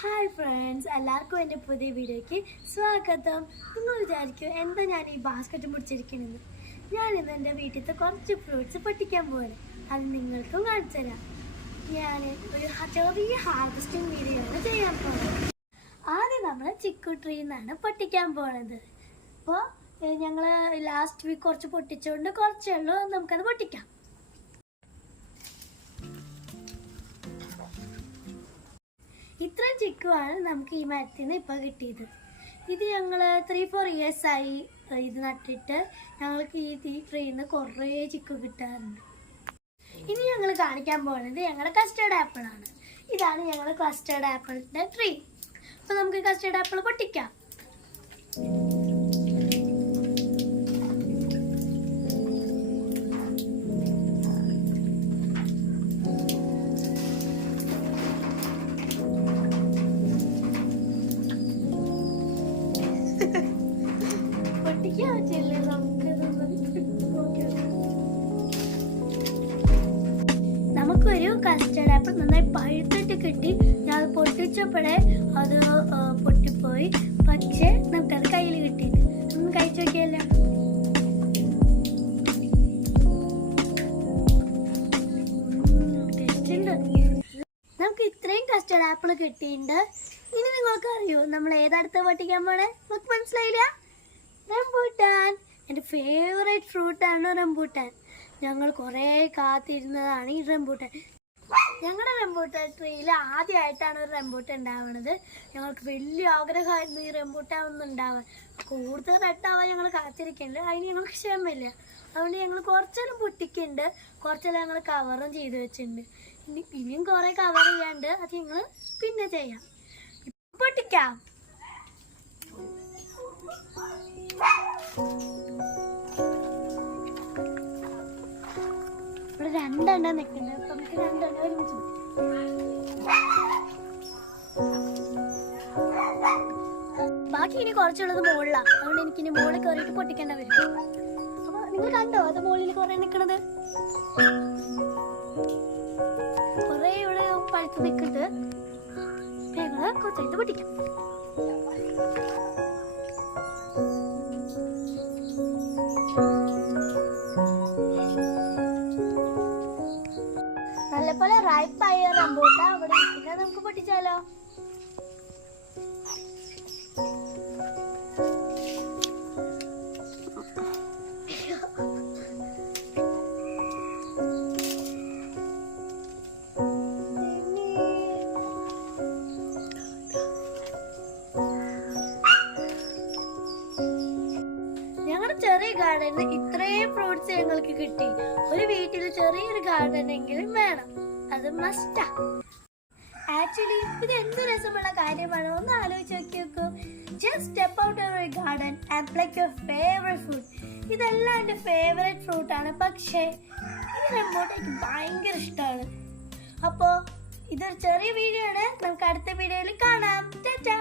Hi friends, എല്ലാവർക്കും എൻ്റെ പുതിയ വീഡിയോയ്ക്ക് സ്വാഗതം. നിങ്ങൾ വിചാരിക്കും എന്താ ഞാൻ ഈ ബാസ്ക്കറ്റ് പിടിച്ചിരിക്കണമെന്ന്. ഞാനിന്ന് എൻ്റെ വീട്ടിലത്തെ കുറച്ച് ഫ്രൂട്ട്സ് പൊട്ടിക്കാൻ പോവാണ്. അത് നിങ്ങൾക്കും കാണിച്ചു തരാം. ഞാൻ ഒരു ചെറിയ ഹാർവസ്റ്റിംഗ് വീഡിയോ ആണ് ചെയ്യാൻ പോകുന്നത്. ആദ്യം നമ്മൾ ചിക്കു ട്രീയിൽ നിന്നാണ് പൊട്ടിക്കാൻ പോകുന്നത്. അപ്പോൾ ഞങ്ങൾ ലാസ്റ്റ് വീക്ക് കുറച്ച് പൊട്ടിച്ചുകൊണ്ട് കുറച്ചേ ഉള്ളൂ, നമുക്കത് പൊട്ടിക്കാം. ഇത്രയും ചിക്കുവാണ് നമുക്ക് ഈ മരത്തിൽ നിന്ന് ഇപ്പോൾ കിട്ടിയത്. ഇത് ഞങ്ങൾ 3-4 years ആയി ഇത് നട്ടിട്ട്. ഞങ്ങൾക്ക് ഈ ട്രീയിൽ നിന്ന് കുറേ ചിക്കു കിട്ടാറുണ്ട്. ഇനി ഞങ്ങൾ കാണിക്കാൻ പോകുന്നത് ഞങ്ങളുടെ കസ്റ്റേർഡ് ആപ്പിളാണ്. ഇതാണ് ഞങ്ങളുടെ കസ്റ്റേർഡ് ആപ്പിളിൻ്റെ ട്രീ. അപ്പോൾ നമുക്ക് കസ്റ്റേർഡ് ആപ്പിൾ പൊട്ടിക്കാം. നമുക്കൊരു കസ്റ്റേർഡ് ആപ്പിൾ നന്നായി പഴുത്തിട്ട് കിട്ടി. ഞാൻ പൊട്ടിച്ചപ്പോഴേ അത് പൊട്ടിപ്പോയി. പക്ഷേ നമുക്കത് കയ്യിൽ കിട്ടിയിട്ട് ഒന്ന് കഴിച്ചു നോക്കിയല്ലോ. നമുക്ക് ഇത്രയും കസ്റ്റേർഡ് ആപ്പിൾ കിട്ടിയിട്ടുണ്ട്. ഇനി നിങ്ങൾക്ക് അറിയൂ നമ്മൾ ഏതടുത്ത് പൊട്ടിക്കാൻ പോണേ? നമുക്ക് മനസ്സിലായില്ല. റംബൂട്ടാൻ. എൻ്റെ ഫേവറേറ്റ് ഫ്രൂട്ടാണ് റംബൂട്ടാൻ. ഞങ്ങൾ കുറേ കാത്തിരുന്നതാണ് ഈ റംബൂട്ടാൻ. ഞങ്ങളുടെ റംബൂട്ടാൻ ട്രീയിൽ ആദ്യമായിട്ടാണ് ഒരു റംബൂട്ടാൻ ഉണ്ടാവുന്നത്. ഞങ്ങൾക്ക് വലിയ ആഗ്രഹമായിരുന്നു ഈ റംബൂട്ടാൻ ഒന്നും ഉണ്ടാവാൻ. കൂടുതൽ റെഡാവാൻ ഞങ്ങൾ കാത്തിരിക്കുന്നുണ്ട്. അതിന് ഞങ്ങൾക്ക് ക്ഷമയില്ല. അതുകൊണ്ട് ഞങ്ങൾ കുറച്ചെല്ലാം പൊട്ടിക്കുന്നുണ്ട്, കുറച്ചെല്ലാം ഞങ്ങൾ കവറും ചെയ്ത് വെച്ചിട്ടുണ്ട്. ഇനിയും കുറേ കവർ ചെയ്യാണ്ട്, അത് ഞങ്ങൾ പിന്നെ ചെയ്യാം. പൊട്ടിക്കാം. ഇവിടെ 2 എണ്ണം നിൽക്കുന്നുണ്ട്. അപ്പം നമുക്ക് 2 എണ്ണം ഒരുമിച്ച് ബാക്കി ഇനി കുറച്ചുള്ളത് മുകളിലാണ്. അതുകൊണ്ട് എനിക്ക് ഇനി മുകളിൽ കയറിയിട്ട് പൊട്ടിക്കേണ്ട വരും. അപ്പൊ നിങ്ങൾ കണ്ടോ അത് മുകളിൽ കുറെ നിൽക്കണത്? കുറെ ഇവിടെ പഴുത്ത് നിൽക്കുന്നുണ്ട്. ഞങ്ങൾ കുറച്ചായിട്ട് പൊട്ടിക്കാം. നല്ലപോലെ റൈപ്പായ റംബൂട്ടാൻ അവിടെ ഇരിക്കുന്നത് നമുക്ക് പൊട്ടിച്ചാലോ? ഞങ്ങളുടെ ചെറിയ ഗാർഡനിൽ ഇത്രയും ഫ്രൂട്ട്സ് ഞങ്ങൾക്ക് കിട്ടി. ഒരു വീട്ടിൽ ചെറിയൊരു ഗാർഡൻ എങ്കിലും വേണം, അത് മസ്റ്റാ. ആക്ച്വലി ഇത് എന്ത് രസമുള്ള കാര്യമാണോ ഒന്ന് ആലോചിച്ച് നോക്കിയോക്കൂ. Just step out of your garden and pluck your favourite fruit. ഇതെല്ലാം എൻ്റെ ഫേവറേറ്റ് ഫ്രൂട്ടാണ്. പക്ഷേ ഈ റംബൂട്ടാൻ എനിക്ക് ഭയങ്കര ഇഷ്ടമാണ്. അപ്പോൾ ഇതൊരു ചെറിയ വീഡിയോ ആണ്. നമുക്ക് അടുത്ത വീഡിയോയിൽ കാണാം. ടാറ്റാ.